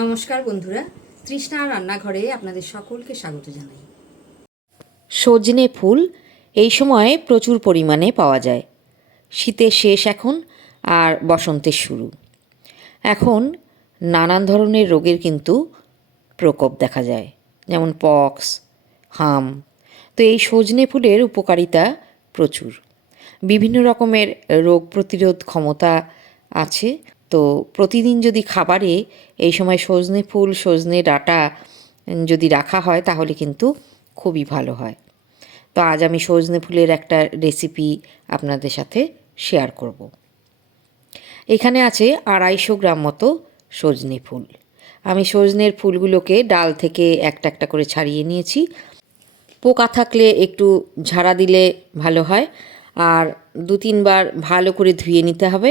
নমস্কার বন্ধুরা, তৃষ্ণা রান্নাঘরে আপনাদের সকলকে স্বাগত জানাই। সজনে ফুল এই সময় প্রচুর পরিমাণে পাওয়া যায়। শীতের শেষ এখন আর বসন্তের শুরু। এখন নানান ধরনের রোগের কিন্তু প্রকোপ দেখা যায়, যেমন পক্স, হাম। তো এই সজনে ফুলের উপকারিতা প্রচুর। বিভিন্ন রকমের রোগ প্রতিরোধ ক্ষমতা আছে তো প্রতিদিন যদি খাবারে এই সময় সজনে ফুল, সজনে ডাটা যদি রাখা হয়, তাহলে কিন্তু খুবই ভালো হয়। তো আজ আমি সজনে ফুলের একটা রেসিপি আপনাদের সাথে শেয়ার করব। এখানে আছে আড়াইশো গ্রাম মতো সজনে ফুল। আমি সজনের ফুলগুলোকে ডাল থেকে একটা একটা করে ছাড়িয়ে নিয়েছি। পোকা থাকলে একটু ঝাড়া দিলে ভালো হয়। আর দু তিনবার ভালো করে ধুয়ে নিতে হবে।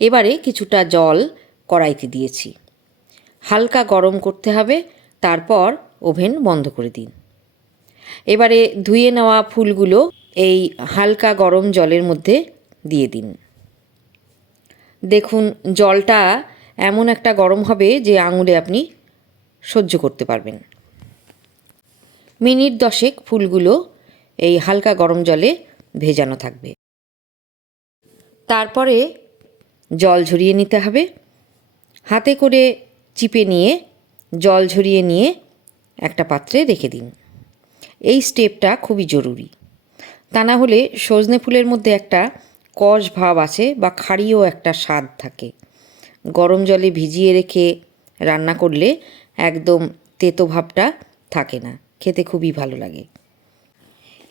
এবারে কিছুটা জল কড়াইতে দিয়েছি। হালকা গরম করতে হবে, তারপর ওভেন বন্ধ করে দিন। এবারে ধুয়ে নেওয়া ফুলগুলো এই হালকা গরম জলের মধ্যে দিয়ে দিন। দেখুন, জলটা এমন একটা গরম হবে যে আঙুলে আপনি সহ্য করতে পারবেন। মিনিট দশেক ফুলগুলো এই হালকা গরম জলে ভেজানো থাকবে। তারপরে জল ঝরিয়ে নিতে হবে। হাতে করে চিপে নিয়ে, জল ঝরিয়ে নিয়ে একটা পাত্রে রেখে দিন। এই স্টেপটা খুবই জরুরি। তা না হলে সজনে ফুলের মধ্যে একটা কষ ভাব আছে বা খাড়িও একটা স্বাদ থাকে। গরম জলে ভিজিয়ে রেখে রান্না করলে একদম তেতো ভাবটা থাকে না। খেতে খুবই ভালো লাগে।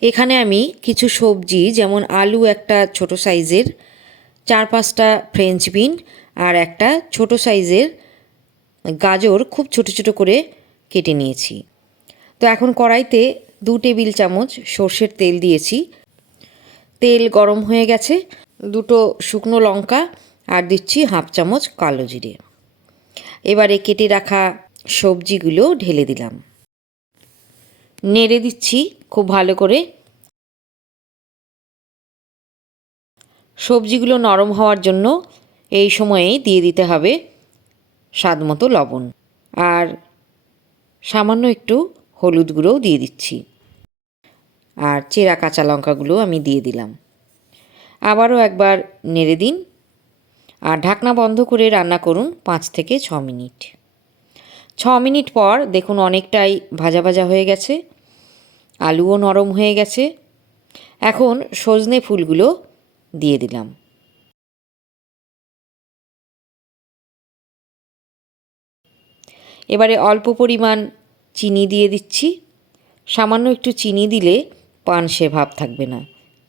এখানে আমি কিছু সবজি, যেমন আলু একটা ছোট সাইজের চার পাঁচটা ফ্রেঞ্চ বিন আর একটা ছোট সাইজের গাজর খুব ছোট ছোট করে কেটে নিয়েছি। তো এখন কড়াইতে দু টেবিল চামচ সর্ষের তেল দিয়েছি। তেল গরম হয়ে গেছে। দুটো শুকনো লঙ্কা আর দিচ্ছি হাফ চামচ কালো জিরে। এবারে কেটে রাখা সবজিগুলো ঢেলে দিলাম। নেড়ে দিচ্ছি খুব ভালো করে। সবজিগুলো নরম হওয়ার জন্য এই সময়েই দিয়ে দিতে হবে স্বাদ মতো লবণ। আর সামান্য একটু হলুদ গুঁড়োও দিয়ে দিচ্ছি। আর চেরা কাঁচা লঙ্কাগুলো আমি দিয়ে দিলাম। আবারও একবার নেড়ে দিন। আর ঢাকনা বন্ধ করে রান্না করুন পাঁচ থেকে ছ মিনিট। ছ মিনিট পর দেখুন অনেকটাই ভাজা ভাজা হয়ে গেছে। আলুও নরম হয়ে গেছে। এখন সজনে ফুলগুলো দিয়ে দিলাম। এবারে অল্প পরিমাণ চিনি দিয়ে দিচ্ছি। সামান্য একটু চিনি দিলে পানসে ভাব থাকবে না,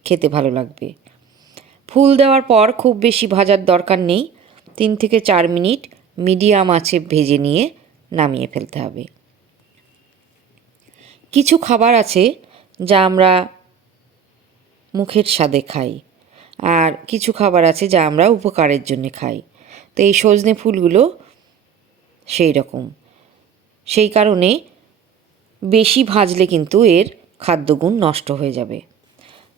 খেতে ভালো লাগবে। ফুল দেওয়ার পর খুব বেশি ভাজার দরকার নেই, তিন থেকে চার মিনিট মিডিয়াম আছে ভেজে নিয়ে নামিয়ে ফেলতে হবে। কিছু খাবার আছে যা আমরা মুখের স্বাদে খাই। আর কিছু খাবার আছে যা আমরা উপকারের জন্য খাই। তো এই সজনে ফুলগুলো সেই রকম। সেই কারণে বেশি ভাজলে কিন্তু এর খাদ্যগুণ নষ্ট হয়ে যাবে।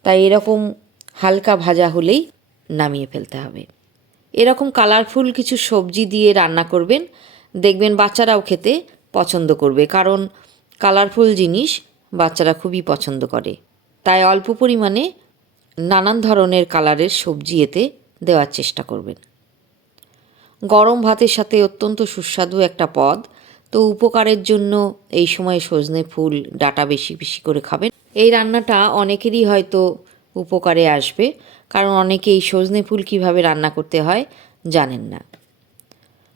তাই এরকম হালকা ভাজা হলেই নামিয়ে ফেলতে হবে। এরকম কালারফুল কিছু সবজি দিয়ে রান্না করবেন, দেখবেন বাচ্চারাও খেতে পছন্দ করবে। কারণ কালারফুল জিনিস বাচ্চারা খুবই পছন্দ করে। তাই অল্প পরিমাণে নানান ধরনের কালারের সবজি এতে দেওয়ার চেষ্টা করবেন। গরম ভাতের সাথে অত্যন্ত সুস্বাদু একটা পদ। তো উপকারের জন্য এই সময় সজনে ফুল ডাটা বেশি বেশি করে খাবেন। এই রান্নাটা অনেকেরই হয়তো উপকারে আসবে, কারণ অনেকে এই সজনে ফুল কীভাবে রান্না করতে হয় জানেন না।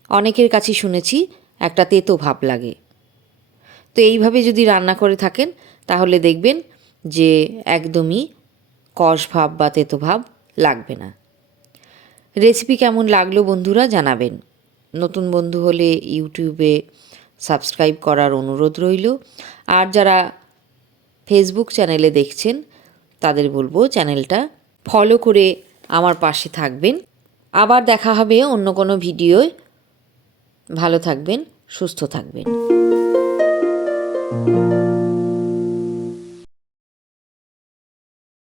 অনেকের কাছে শুনেছি, একটা তেতো ভাব লাগে। তো এইভাবে যদি রান্না করে থাকেন, তাহলে দেখবেন যে একদমই কষ ভাব বা তেতো ভাব লাগবে না। রেসিপি কেমন লাগল বন্ধুরা জানাবেন। নতুন বন্ধু হলে ইউটিউবে সাবস্ক্রাইব করার অনুরোধ রইল। আর যারা ফেসবুক চ্যানেলে দেখছেন, তাদের বলব চ্যানেলটা ফলো করে আমার পাশে থাকবেন। আবার দেখা হবে অন্য কোনো ভিডিওয় ভালো থাকবেন, সুস্থ থাকবেন।